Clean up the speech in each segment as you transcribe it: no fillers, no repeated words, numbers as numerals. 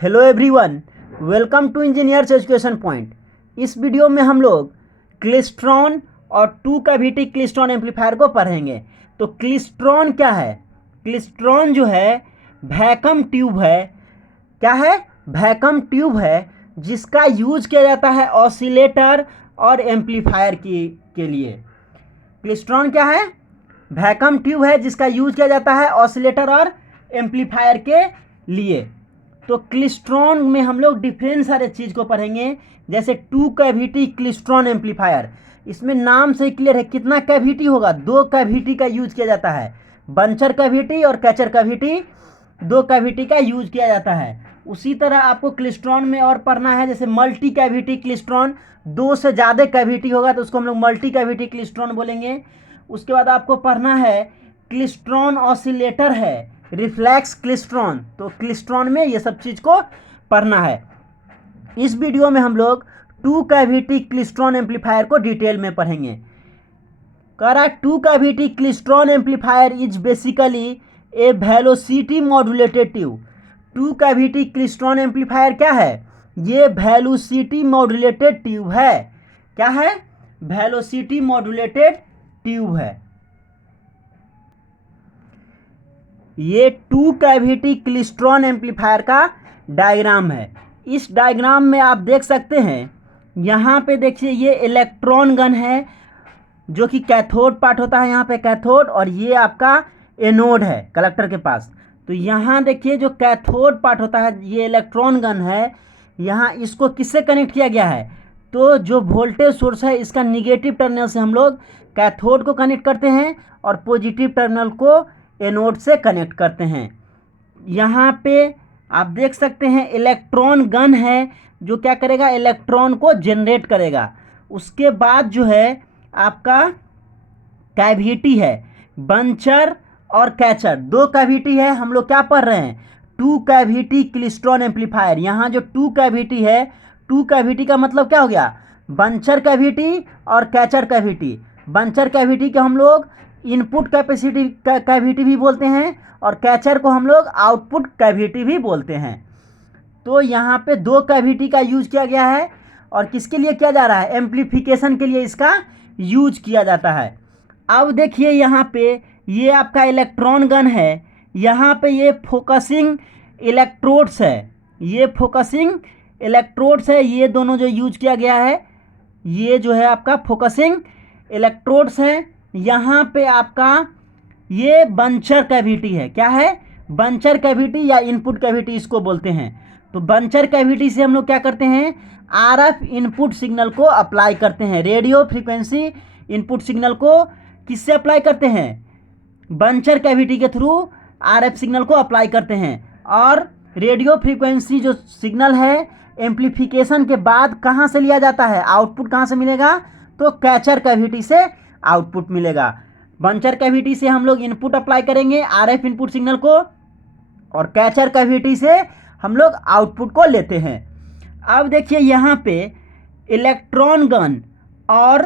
Hello everyone, welcome to engineers education point. इस video में हम लोग क्लेस्ट्रॉन और टू कैविटी क्लेस्ट्रॉन एम्पलीफायर को पढ़ेंगे। तो क्लेस्ट्रॉन क्या है? क्लेस्ट्रॉन जो है वैक्यूम ट्यूब है। क्या है? वैक्यूम ट्यूब है जिसका यूज किया जाता है ऑसिलेटर और एम्पलीफायर के लिए। क्लेस्ट्रॉन क्या है? वैक्यूम ट्यूब है जिसका यूज किया जाता है ऑसिलेटर और एम्पलीफायर के लिए। तो क्लेस्ट्रॉन में हम लोग डिफरेंट सारे चीज़ को पढ़ेंगे, जैसे टू कैविटी क्लेस्ट्रॉन एम्पलीफायर। इसमें नाम से क्लियर है कितना कैविटी होगा। दो कैविटी का यूज किया जाता है, बंचर कैविटी और कैचर कैविटी, दो कैविटी का यूज किया जाता है। उसी तरह आपको क्लेस्ट्रॉन में और पढ़ना है, जैसे मल्टी कैविटी क्लेस्ट्रॉन, दो से ज़्यादा कैविटी होगा तो उसको हम लोग मल्टी कैविटी क्लेस्ट्रॉन बोलेंगे। उसके बाद आपको पढ़ना है क्लेस्ट्रॉन ऑसिलेटर है, रिफ्लेक्स क्लेस्ट्रॉन। तो क्लेस्ट्रॉन में ये सब चीज़ को पढ़ना है। इस वीडियो में हम लोग टू कैविटी क्लेस्ट्रॉन एम्पलीफायर को डिटेल में पढ़ेंगे। कह रहा है two cavity klystron amplifier is basically A velocity modulated tube. Two cavity klystron amplifier क्या है? ये वेलोसिटी मॉड्यूलेटेड ट्यूब है। क्या है? वेलोसिटी मॉड्यूलेटेड ट्यूब है। ये टू कैविटी क्लेस्ट्रॉन एम्पलीफायर का डायग्राम है। इस डायग्राम में आप देख सकते हैं, यहाँ पे देखिए ये इलेक्ट्रॉन गन है जो कि कैथोड पार्ट होता है, यहाँ पे कैथोड, और ये आपका एनोड है कलेक्टर के पास। तो यहाँ देखिए जो कैथोड पार्ट होता है ये इलेक्ट्रॉन गन है। यहाँ इसको किससे कनेक्ट किया गया है? तो जो वोल्टेज सोर्स है इसका निगेटिव टर्मिनल से हम लोग कैथोड को कनेक्ट करते हैं और पॉजिटिव टर्मिनल को एनोड से कनेक्ट करते हैं। यहाँ पे आप देख सकते हैं इलेक्ट्रॉन गन है जो क्या करेगा? इलेक्ट्रॉन को जनरेट करेगा। उसके बाद जो है आपका कैविटी है, बंचर और कैचर, दो कैविटी है। हम लोग क्या पढ़ रहे हैं? Two cavity klystron amplifier. यहाँ जो टू कैविटी है, टू कैविटी का मतलब क्या हो गया? बंचर कैविटी और कैचर कैविटी। बंचर कैविटी को हम लोग इनपुट कैपेसिटी कैविटी भी बोलते हैं और कैचर को हम लोग आउटपुट कैविटी भी बोलते हैं। तो यहाँ पे दो कैविटी का यूज किया गया है और किसके लिए किया जा रहा है? एम्प्लीफिकेशन के लिए इसका यूज किया जाता है। अब देखिए यहाँ पे ये आपका इलेक्ट्रॉन गन है, यहाँ पे ये फोकसिंग इलेक्ट्रोड्स है, ये फोकसिंग इलेक्ट्रोड्स है। ये दोनों जो यूज किया गया है ये जो है आपका फोकसिंग इलेक्ट्रोड्स है। यहाँ पे आपका ये बंचर कैविटी है। क्या है? बंचर कैविटी या इनपुट कैविटी इसको बोलते हैं। तो बंचर कैविटी से हम लोग क्या करते हैं? आरएफ इनपुट सिग्नल को अप्लाई करते हैं। रेडियो फ्रीक्वेंसी इनपुट सिग्नल को किससे अप्लाई करते हैं? बंचर कैविटी के थ्रू आरएफ सिग्नल को अप्लाई करते हैं। और रेडियो फ्रीक्वेंसी जो सिग्नल है एम्प्लीफिकेशन के बाद कहाँ से लिया जाता है? आउटपुट कहाँ से मिलेगा? तो कैचर कैविटी से आउटपुट मिलेगा। बंचर कैविटी से हम लोग इनपुट अप्लाई करेंगे आरएफ इनपुट सिग्नल को, और कैचर कैविटी से हम लोग आउटपुट को लेते हैं। अब देखिए यहाँ पे इलेक्ट्रॉन गन और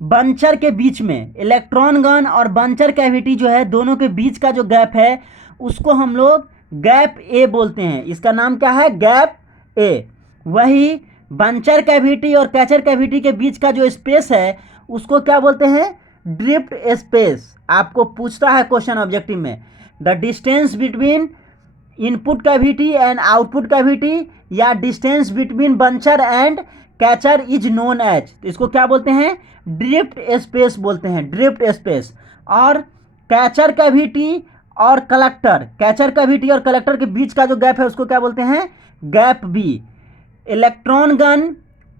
बंचर के बीच में, इलेक्ट्रॉन गन और बंचर कैविटी जो है दोनों के बीच का जो गैप है उसको हम लोग गैप ए बोलते हैं। इसका नाम क्या है? गैप ए। वही बंचर कैविटी और कैचर कैविटी के बीच का जो स्पेस है उसको क्या बोलते हैं? Drift space. आपको पूछता है क्वेश्चन ऑब्जेक्टिव में, the distance between input cavity and output cavity या distance between buncher and catcher is known as. तो इसको क्या बोलते हैं? ड्रिफ्ट स्पेस बोलते हैं, ड्रिफ्ट स्पेस। और कैचर कैविटी और कलेक्टर, कैचर कैविटी और कलेक्टर के बीच का जो गैप है उसको क्या बोलते हैं? Gap B. इलेक्ट्रॉन गन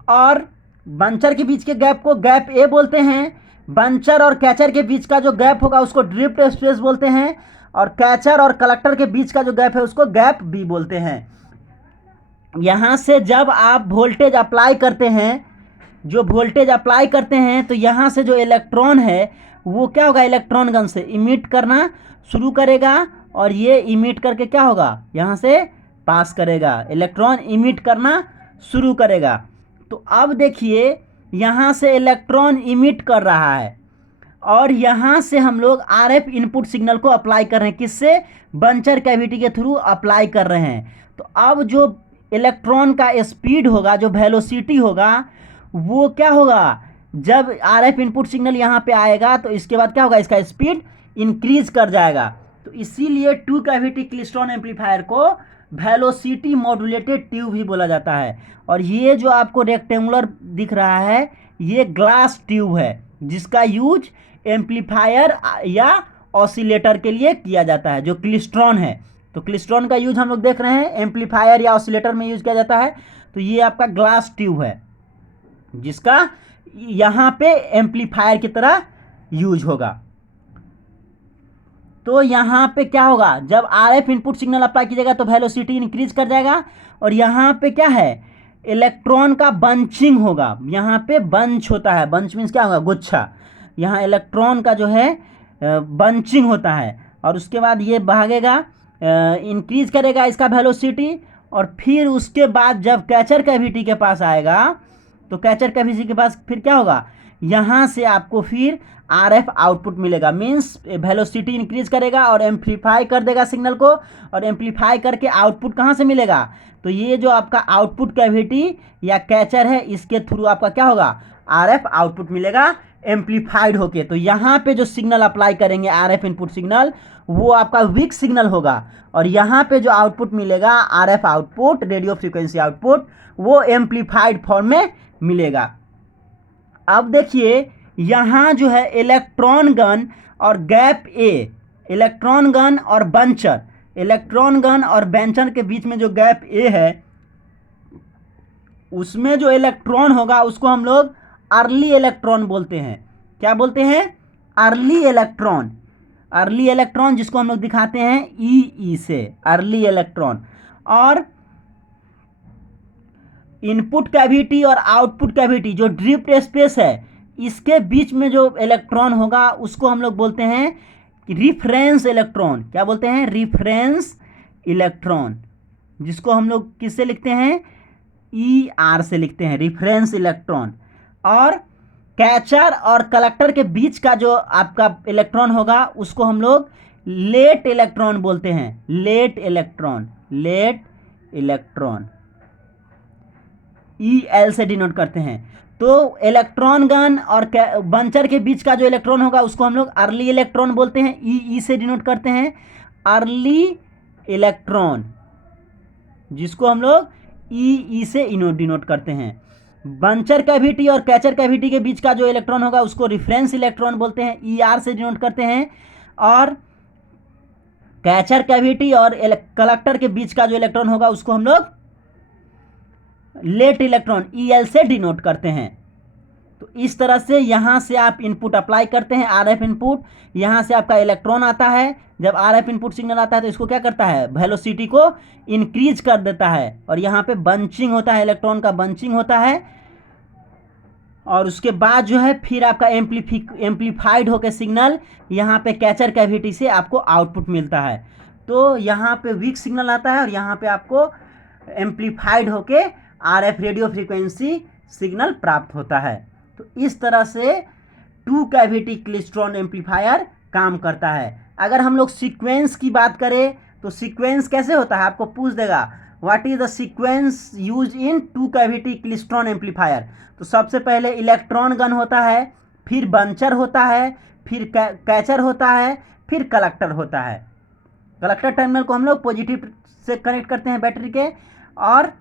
और बंचर के बीच के गैप को गैप ए बोलते हैं। बंचर और कैचर के बीच का जो गैप होगा उसको ड्रिफ्ट स्पेस बोलते हैं। और कैचर और कलेक्टर के बीच का जो गैप है उसको गैप बी बोलते हैं। यहाँ से जब आप वोल्टेज अप्लाई करते हैं, जो वोल्टेज अप्लाई करते हैं तो यहाँ से जो इलेक्ट्रॉन है वो क्या होगा? इलेक्ट्रॉन गन से इमिट करना शुरू करेगा और ये इमिट करके क्या होगा? यहाँ से पास करेगा। इलेक्ट्रॉन इमिट करना शुरू करेगा। तो अब देखिए यहाँ से इलेक्ट्रॉन इमिट कर रहा है और यहाँ से हम लोग आरएफ इनपुट सिग्नल को अप्लाई कर रहे हैं। किससे? बंचर कैविटी के थ्रू अप्लाई कर रहे हैं। तो अब जो इलेक्ट्रॉन का स्पीड होगा, जो वेलोसिटी होगा, वो क्या होगा, जब आरएफ इनपुट सिग्नल यहाँ पे आएगा तो इसके बाद क्या होगा, इसका स्पीड इंक्रीज कर जाएगा। तो इसीलिए टू कैविटी क्लिस्ट्रॉन एम्पलीफायर को वेलोसिटी मॉड्यूलेटेड ट्यूब भी बोला जाता है। और ये जो आपको रेक्टेंगुलर दिख रहा है, ये ग्लास ट्यूब है, जिसका यूज एम्पलीफायर या ऑसिलेटर के लिए किया जाता है, जो क्लिस्ट्रॉन है। तो क्लिस्ट्रॉन का यूज हम लोग देख रहे हैं एम्पलीफायर या ऑसिलेटर में यूज किया जाता है। तो ये आपका ग्लास ट्यूब है, जिसका यहाँ पे एम्पलीफायर की तरह यूज होगा। तो यहाँ पे क्या होगा, जब आरएफ इनपुट सिग्नल अप्लाई कीजिएगा तो वेलोसिटी इंक्रीज कर जाएगा। और यहाँ पे क्या है, इलेक्ट्रॉन का बंचिंग होगा। यहाँ पे बंच होता है, बंच मीन्स क्या होगा, गुच्छा। यहाँ इलेक्ट्रॉन का जो है बंचिंग होता है, और उसके बाद ये भागेगा, इंक्रीज करेगा इसका वेलोसिटी। और फिर उसके बाद जब कैचर कैविटी के पास आएगा, तो कैचर कैविटी के पास फिर क्या होगा, यहाँ से आपको फिर आरएफ आउटपुट मिलेगा। मीन्स वेलोसिटी इंक्रीज करेगा और एम्पलीफाई कर देगा सिग्नल को, और एम्पलीफाई करके आउटपुट कहाँ से मिलेगा, तो ये जो आपका आउटपुट कैविटी या कैचर है, इसके थ्रू आपका क्या होगा, आरएफ आउटपुट मिलेगा एम्पलीफाइड होके। तो यहाँ पे जो सिग्नल अप्लाई करेंगे आरएफ इनपुट सिग्नल, वो आपका वीक सिग्नल होगा। और यहाँ पे जो आउटपुट मिलेगा RF output, radio frequency output, वो एम्पलीफाइड फॉर्म में मिलेगा। अब देखिए यहाँ जो है इलेक्ट्रॉन गन और गैप ए, इलेक्ट्रॉन गन और बंचर, इलेक्ट्रॉन गन और बंचर के बीच में जो गैप ए है, उसमें जो इलेक्ट्रॉन होगा उसको हम लोग अर्ली इलेक्ट्रॉन बोलते हैं। क्या बोलते हैं, अर्ली इलेक्ट्रॉन। अर्ली इलेक्ट्रॉन जिसको हम लोग दिखाते हैं ई से, अर्ली इलेक्ट्रॉन। और इनपुट कैविटी और आउटपुट कैविटी, जो ड्रिफ्ट स्पेस है, इसके बीच में जो इलेक्ट्रॉन होगा उसको हम लोग बोलते हैं रिफरेंस इलेक्ट्रॉन। क्या बोलते हैं, रिफरेंस इलेक्ट्रॉन, जिसको हम लोग किससे लिखते हैं, ई आर से लिखते हैं, रिफरेंस इलेक्ट्रॉन। और कैचर और कलेक्टर के बीच का जो आपका इलेक्ट्रॉन होगा उसको हम लोग लेट इलेक्ट्रॉन बोलते हैं, late electron, late electron, E L से डिनोट करते हैं। तो इलेक्ट्रॉन गन और बंचर के बीच का जो इलेक्ट्रॉन होगा उसको हम लोग अर्ली इलेक्ट्रॉन बोलते हैं, ई से डिनोट करते हैं, अर्ली इलेक्ट्रॉन, जिसको हम लोग ई से डिनोट करते हैं। बंचर कैविटी और कैचर कैविटी के बीच का जो इलेक्ट्रॉन होगा उसको रेफरेंस इलेक्ट्रॉन बोलते हैं, ई आर से डिनोट करते हैं। और कैचर कैविटी और कलेक्टर के बीच का जो इलेक्ट्रॉन होगा उसको हम लोग लेट इलेक्ट्रॉन, ई एल से डिनोट करते हैं। तो इस तरह से यहाँ से आप इनपुट अप्लाई करते हैं, आरएफ इनपुट, यहाँ से आपका इलेक्ट्रॉन आता है। जब आरएफ इनपुट सिग्नल आता है तो इसको क्या करता है, वेलोसिटी को इंक्रीज कर देता है, और यहाँ पे बंचिंग होता है, इलेक्ट्रॉन का बंचिंग होता है। और उसके बाद जो है फिर आपका एम्पलीफाइड होकर सिग्नल यहाँ पे कैचर कैविटी से आपको आउटपुट मिलता है। तो यहाँ पे वीक सिग्नल आता है और यहाँ पे आपको एम्पलीफाइड होके आरएफ रेडियो फ्रीक्वेंसी सिग्नल प्राप्त होता है। तो इस तरह से टू कैविटी क्लिस्ट्रॉन एम्पलीफायर काम करता है। अगर हम लोग सीक्वेंस की बात करें तो सीक्वेंस कैसे होता है, आपको पूछ देगा what is the sequence use in two cavity klystron amplifier. तो सबसे पहले इलेक्ट्रॉन गन होता है, फिर बंचर होता है, फिर कैचर होता है, फिर कलेक्टर होता है। कलेक्टर टर्मिनल को हम लोग पॉजिटिव से कनेक्ट करते हैं बैटरी के और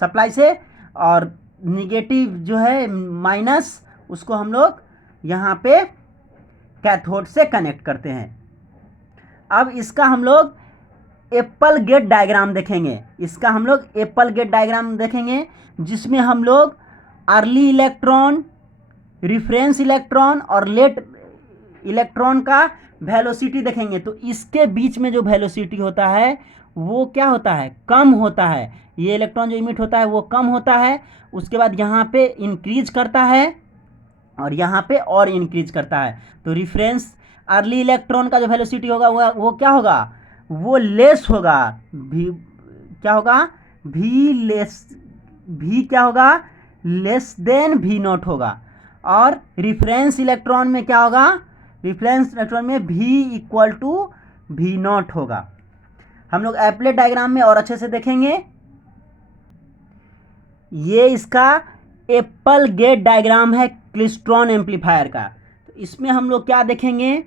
सप्लाई से, और निगेटिव जो है माइनस, उसको हम लोग यहाँ पे कैथोड से कनेक्ट करते हैं। अब इसका हम लोग एप्पल गेट डायग्राम देखेंगे, इसका हम लोग एप्पल गेट डायग्राम देखेंगे, जिसमें हम लोग अर्ली इलेक्ट्रॉन, रिफरेंस इलेक्ट्रॉन और लेट इलेक्ट्रॉन का वेलोसिटी देखेंगे। तो इसके बीच में जो वेलोसिटी होता है वो क्या होता है, कम होता है। ये इलेक्ट्रॉन जो इमिट होता है वो कम होता है, उसके बाद यहाँ पे इंक्रीज करता है और यहाँ पे और इंक्रीज करता है। तो रिफरेंस अर्ली इलेक्ट्रॉन का जो वेलोसिटी होगा वो क्या होगा, वो लेस होगा, भी क्या होगा, भी लेस, भी क्या होगा, लेस देन भी नॉट होगा। और रिफरेंस इलेक्ट्रॉन में क्या होगा, रिफरेंस इलेक्ट्रॉन में भी इक्वल टू भी नॉट होगा। हम लोग एप्लेट डायग्राम में और अच्छे से देखेंगे। ये इसका एप्पल गेट डायग्राम है क्लिस्ट्रॉन एम्पलीफायर का। तो इसमें हम लोग क्या देखेंगे,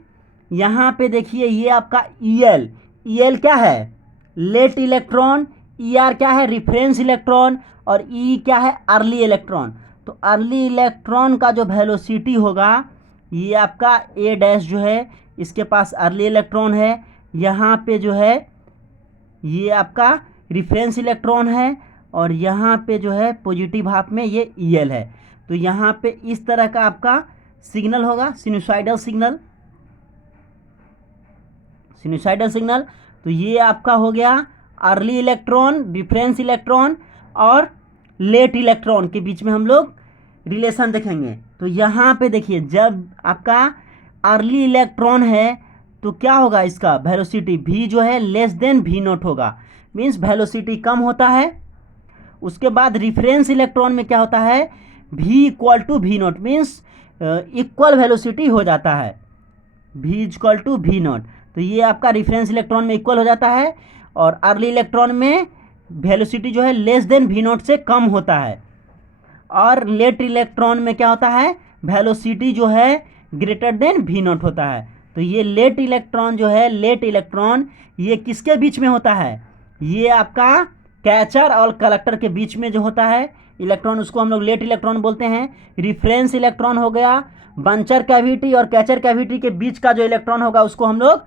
यहाँ पे देखिए ये आपका ईएल, ईएल क्या है, लेट इलेक्ट्रॉन, ईआर क्या है, रिफरेंस इलेक्ट्रॉन, और ई क्या है, अर्ली इलेक्ट्रॉन। तो अर्ली इलेक्ट्रॉन का जो वेलोसिटी होगा, ये आपका ए डैश जो है इसके पास अर्ली इलेक्ट्रॉन है, यहाँ पे जो है ये आपका रिफरेंस इलेक्ट्रॉन है, और यहाँ पे जो है पॉजिटिव हाफ में ये ईएल है। तो यहाँ पे इस तरह का आपका सिग्नल होगा, सिनुसाइडल सिग्नल, सिनुसाइडल सिग्नल। तो ये आपका हो गया अर्ली इलेक्ट्रॉन, रिफरेंस इलेक्ट्रॉन और लेट इलेक्ट्रॉन के बीच में हम लोग रिलेशन देखेंगे। तो यहाँ पे देखिए जब आपका अर्ली इलेक्ट्रॉन है तो क्या होगा, इसका वेलोसिटी v जो है लेस देन v नॉट होगा, मीन्स वेलोसिटी कम होता है। उसके बाद रिफरेंस इलेक्ट्रॉन में क्या होता है, v equal to v not, means equal velocity हो जाता है, v equal to v not. तो ये आपका रिफरेंस इलेक्ट्रॉन में इक्वल हो जाता है, और अर्ली इलेक्ट्रॉन में वेलोसिटी जो है लेस देन v नॉट से कम होता है। और लेट इलेक्ट्रॉन में क्या होता है, वेलोसिटी जो है ग्रेटर देन v नॉट होता है। तो ये लेट इलेक्ट्रॉन जो है, लेट इलेक्ट्रॉन ये किसके बीच में होता है, ये आपका कैचर और कलेक्टर के बीच में जो होता है इलेक्ट्रॉन, उसको हम लोग लेट इलेक्ट्रॉन बोलते हैं। रिफरेंस इलेक्ट्रॉन हो गया, बंचर कैविटी और कैचर कैविटी के बीच का जो इलेक्ट्रॉन होगा उसको हम लोग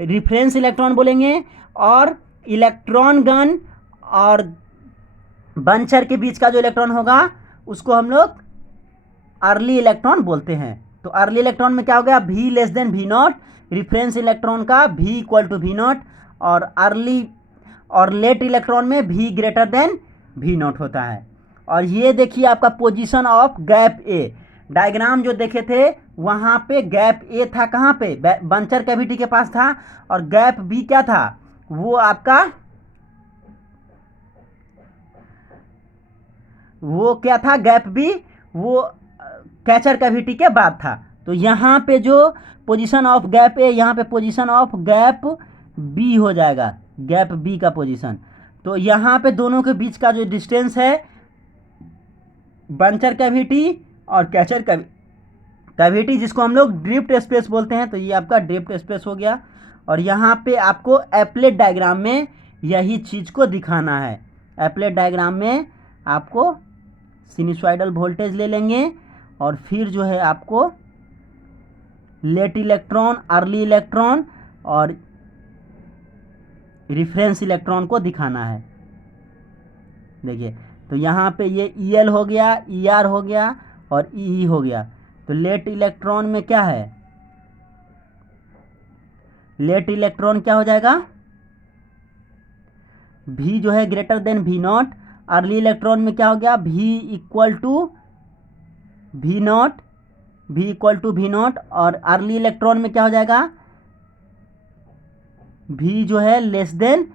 रिफरेंस इलेक्ट्रॉन बोलेंगे, और इलेक्ट्रॉन गन और बंचर के बीच का जो इलेक्ट्रॉन होगा उसको हम लोग अर्ली इलेक्ट्रॉन बोलते हैं। तो अर्ली इलेक्ट्रॉन में क्या हो गया, v less than v naught, reference electron का v equal to v naught, और अर्ली और लेट इलेक्ट्रॉन में v greater than v naught होता है। और ये देखिए आपका position of gap A, diagram जो देखे थे वहाँ पे गैप ए था, कहाँ पे, बंचर कैविटी के पास था, और गैप बी क्या था, वो आपका वो क्या था, गैप बी वो कैचर कैविटी के बाद था। तो यहाँ पे जो पोजीशन ऑफ गैप ए, यहाँ पे पोजीशन ऑफ गैप बी हो जाएगा, गैप बी का पोजीशन। तो यहाँ पे दोनों के बीच का जो डिस्टेंस है बंचर कैविटी और कैचर कैविटी, जिसको हम लोग ड्रिफ्ट स्पेस बोलते हैं, तो ये आपका ड्रिफ्ट स्पेस हो गया। और यहाँ पे आपको एप्लेट डायग्राम में यही चीज़ को दिखाना है। एप्लेट डायग्राम में आपको सिनुसाइडल वोल्टेज ले लेंगे, और फिर जो है आपको लेट इलेक्ट्रॉन, अर्ली इलेक्ट्रॉन और रिफरेंस इलेक्ट्रॉन को दिखाना है। देखिए तो यहाँ पे ये ईएल हो गया, ईआर हो गया और ई हो गया। तो लेट इलेक्ट्रॉन में क्या है, लेट इलेक्ट्रॉन क्या हो जाएगा, v जो है greater than v naught. Early electron में क्या हो गया, v equal to v naught, v equal to v naught. और अर्ली इलेक्ट्रॉन में क्या हो जाएगा, v जो है लेस देन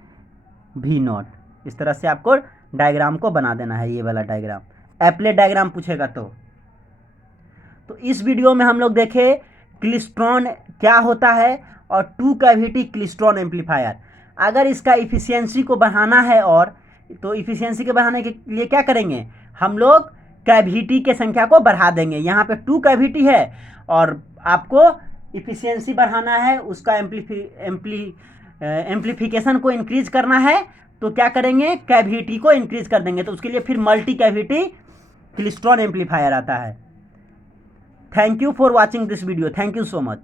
v नॉट। इस तरह से आपको डायग्राम को बना देना है, ये वाला डायग्राम, एप्लेट डायग्राम पूछेगा तो इस वीडियो में हम लोग देखे क्लिस्ट्रॉन क्या होता है और टू कैविटी क्लिस्ट्रॉन एम्पलीफायर। अगर इसका इफ़िशियंसी को बढ़ाना है, और तो इफ़िशियंसी के बढ़ाने के लिए क्या करेंगे, हम लोग कैविटी के संख्या को बढ़ा देंगे। यहाँ पे टू कैविटी है और आपको इफ़िशियंसी बढ़ाना है, उसका एम्प्लीफिकेशन को इंक्रीज करना है, तो क्या करेंगे, कैविटी को इंक्रीज कर देंगे। तो उसके लिए फिर मल्टी कैविटी क्लिस्ट्रॉन एम्पलीफायर आता है। Thank you for watching this video, thank you so much.